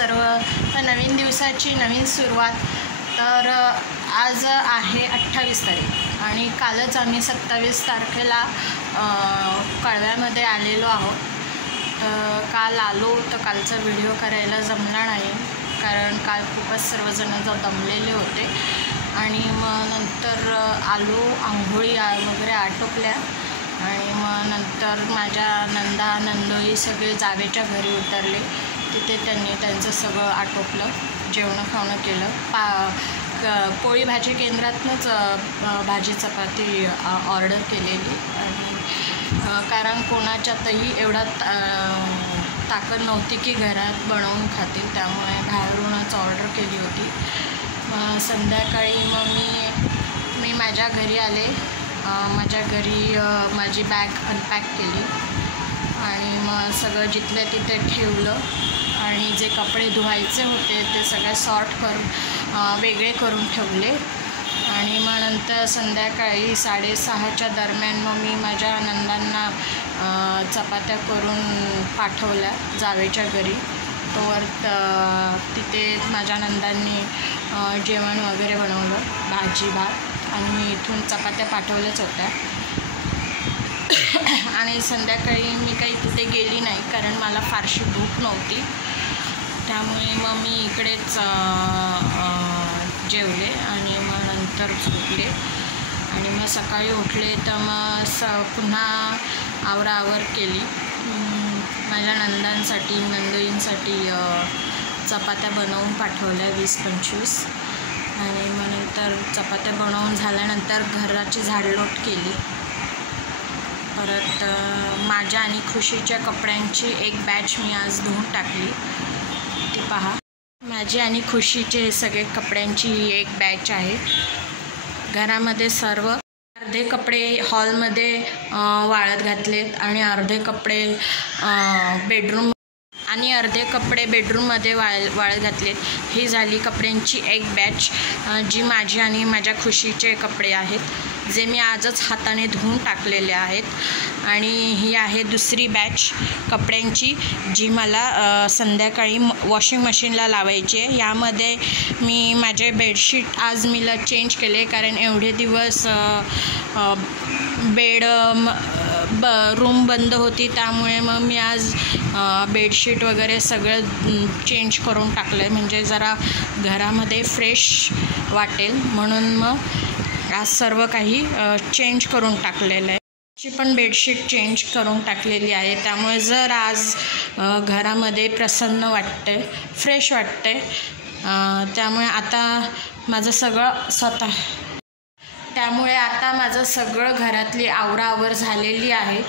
सर्व. तर नवीन दिवसाची नवीन सुरुवात. तर आज आहे 28 तारीख आणि कालच आम्ही 27 तारखेला कळव्यामध्ये आलेलो आहोत. काल आलो तर कालचा व्हिडिओ करायला जमला नाही, कारण काल खूपच सर्वजण दमलेले होते. आणि मग नंतर आलो, आंघोळी वगैरे आटोपल्या आणि मग नंतर माझ्या नंदोई सगळे जावेच्या घरी उतरले. तिथे त्यांनी त्यांचं सगळं आटोपलं, जेवणं खावणं केलं. पोळी भाजी केंद्रातूनच भाजी चपाती ऑर्डर केलेली. आणि कारण कोणाच्यातही एवढा ताकद नव्हती की घरात बनवून खातील, त्यामुळे बाहेरूनच ऑर्डर केली होती. संध्याकाळी मग मी माझ्या घरी आले. माझ्या घरी माझी बॅग अनपॅक केली आणि मग सगळं जिथल्या तिथे ठेवलं आणि जे कपडे धुवायचे होते ते सगळे सॉर्ट करून वेगळे करून ठेवले. आणि मग नंतर संध्याकाळी 6:30च्या दरम्यान मग मी माझ्या नंदांना चपात्या करून पाठवल्या जावेच्या घरी. तोवर तिथे माझ्या नंदांनी जेवण वगैरे बनवलं, भाजी भात, आणि मी इथून चपात्या पाठवल्याच होत्या. आणि संध्याकाळी मी काही तिथे गेली नाही, कारण मला फारशी भूक नव्हती. त्यामुळे मग मी इकडेच जेवले आणि मग नंतर झोपले. आणि मग सकाळी उठले तर मग पुन्हा आवराआवर केली. माझ्या नंदांसाठी नंदोईंसाठी चपात्या बनवून पाठवल्या 20-25. आणि मग नंतर चपात्या बनवून झाल्यानंतर घराची झाडलोट केली. परत माझ्या आणि खुशीच्या कपड्यांची एक बॅच मी आज धुवून टाकली, ती पहा. माझी आणि खुशीचे सगळे कपड्यांची एक बॅच आहे. घरामध्ये सर्व अर्धे कपडे हॉलमध्ये वाळत घातलेत आणि अर्धे कपडे बेडरूम आणि अर्धे कपडे बेडरूममध्ये वाळत घातलेत. ही झाली कपड्यांची एक बॅच, जी माझी आणि माझ्या खुशीचे कपडे आहेत, जे मी आजच हाताने धुवून टाकलेले आहेत. आणि ही आहे दुसरी बॅच कपड्यांची, जी मला संध्याकाळी वॉशिंग मशीनला लावायची आहे. यामध्ये मी माझे बेडशीट आज मीला चेंज केले, कारण एवढे दिवस रूम बंद होती, त्यामुळे मग मी आज बेडशीट वगैरे सगळं चेंज करून टाकलं आहे, म्हणजे जरा घरामध्ये फ्रेश वाटेल म्हणून मग आज सर्व काही चेंज करून टाकलेलं आहे. ची पण बेडशीट चेंज करून टाकलेली आहे, त्यामुळे जर आज घरामध्ये प्रसन्न वाटते, फ्रेश वाटते. त्यामुळे आता माझं सगळं घरातली आवराआवर झालेली आहे.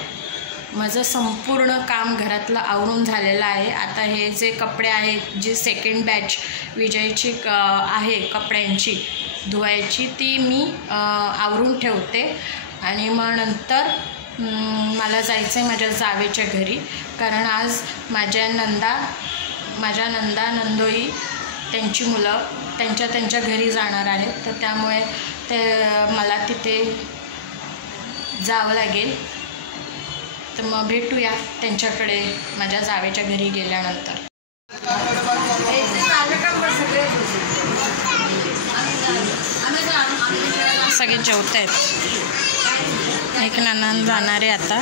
माझं संपूर्ण काम घरातलं आवरून झालेलं आहे. आता हे जे कपडे आहेत, जी सेकंड बॅच विजयची आहे कपड्यांची धुवायची, ती मी आवरून ठेवते. आणि मग नंतर मला जायचं आहे माझ्या जावेच्या घरी, कारण आज माझ्या नंदा नंदोई त्यांची मुलं त्यांच्या घरी जाणार आहेत. तर त्यामुळे मला तिथे जावं लागेल. तर मग भेटूया त्यांच्याकडे माझ्या जावेच्या घरी गेल्यानंतर. सगळे जेवत आहेत. एक नणंद जाणारे आता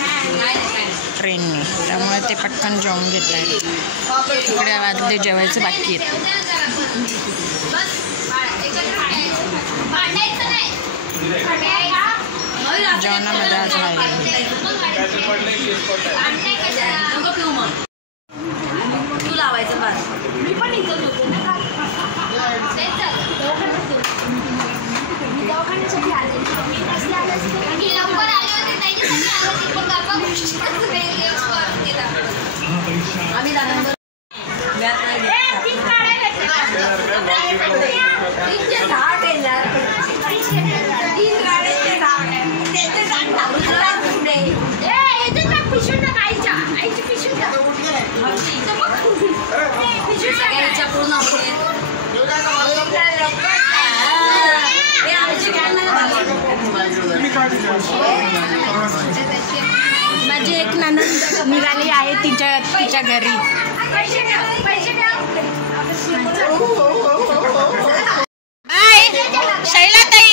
ट्रेनने, त्यामुळे ते पटकन जेवून घेत आहेत. तिकडे वाजले जेवायचं बाकी आहेत. जेवणामध्ये आज आहे तू लावायचं बस. मी पण इथं होतो ना, दवाखान्यासाठी आले आम्ही दादा माझी एक नणंद निघाली आहे तिच्या घरी. बाय शैलाताई,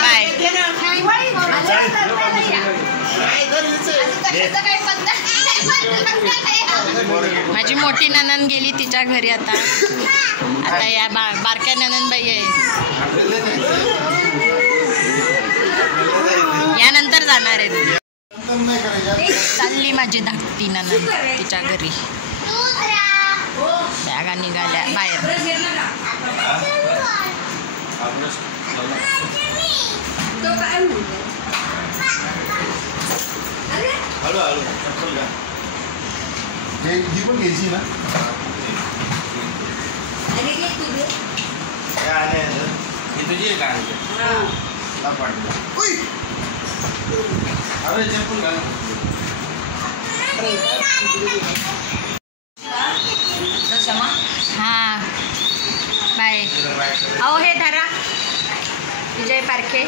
बाय. माझी मोठी नणंद गेली तिच्या घरी. आता या बारक्या नणंदबाई आहे, यानंतर जाणार आहेत. चालली माझी धाकटी नणंद तिच्या घरी. बॅगा निघाल्या बाहेर. ही पण घ्यायची ना. तुझी का अरे चप्पल घाल. हां बाय. अहो हे धरा विजय पारखे.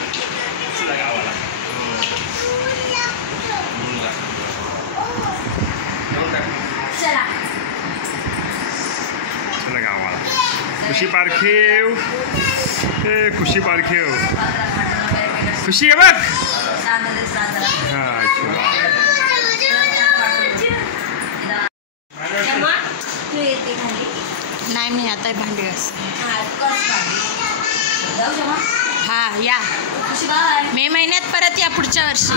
चला चला गावाला. खुशी पारखेव, खुशी पारखेव, खुशी आहे बघ. हां नाही मी आता भांडी घास. हां या मे महिन्यात परत या, पुढच्या वर्षी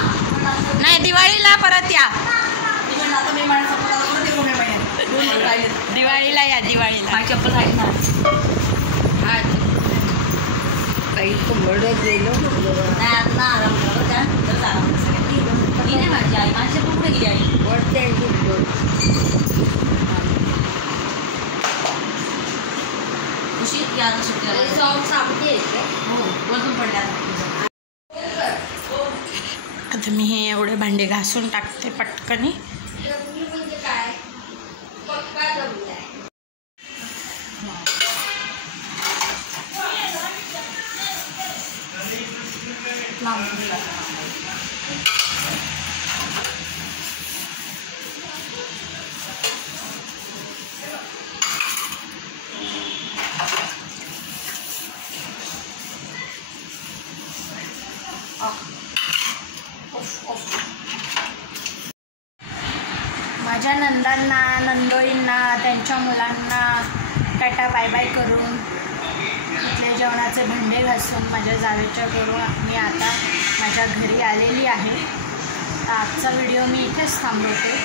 नाही दिवाळीला परत या. दिवाळीला या, दिवाळीला. चप्पल आहे ना. काही कोंबड गेलो नाही आता आराम करा तर आराम सगळ्यांनी नाही. माझी आई माझी चप्पल कुठे गेली आई? वरते खुशी या सुट्टीला सॉक्स आपली हो वरतून पडल्या. आता मी हे एवढे भांडे घासून टाकते पटकनी. माझ्या नंदांना, नंदोईंना, त्यांच्या मुलांना टाटा बाय बाय करून इथले जेवणाचे भांडे घासून माझ्या जावेच्या करून मी आता माझ्या घरी आलेली आहे. तर आजचा व्हिडिओ मी इथेच थांबवते.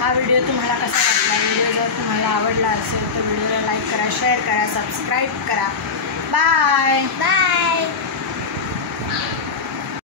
हा व्हिडिओ तुम्हाला कसा वाटला? व्हिडिओ जर तुम्हाला आवडला असेल तर व्हिडिओला लाईक करा, शेअर करा, सबस्क्राईब करा. बाय.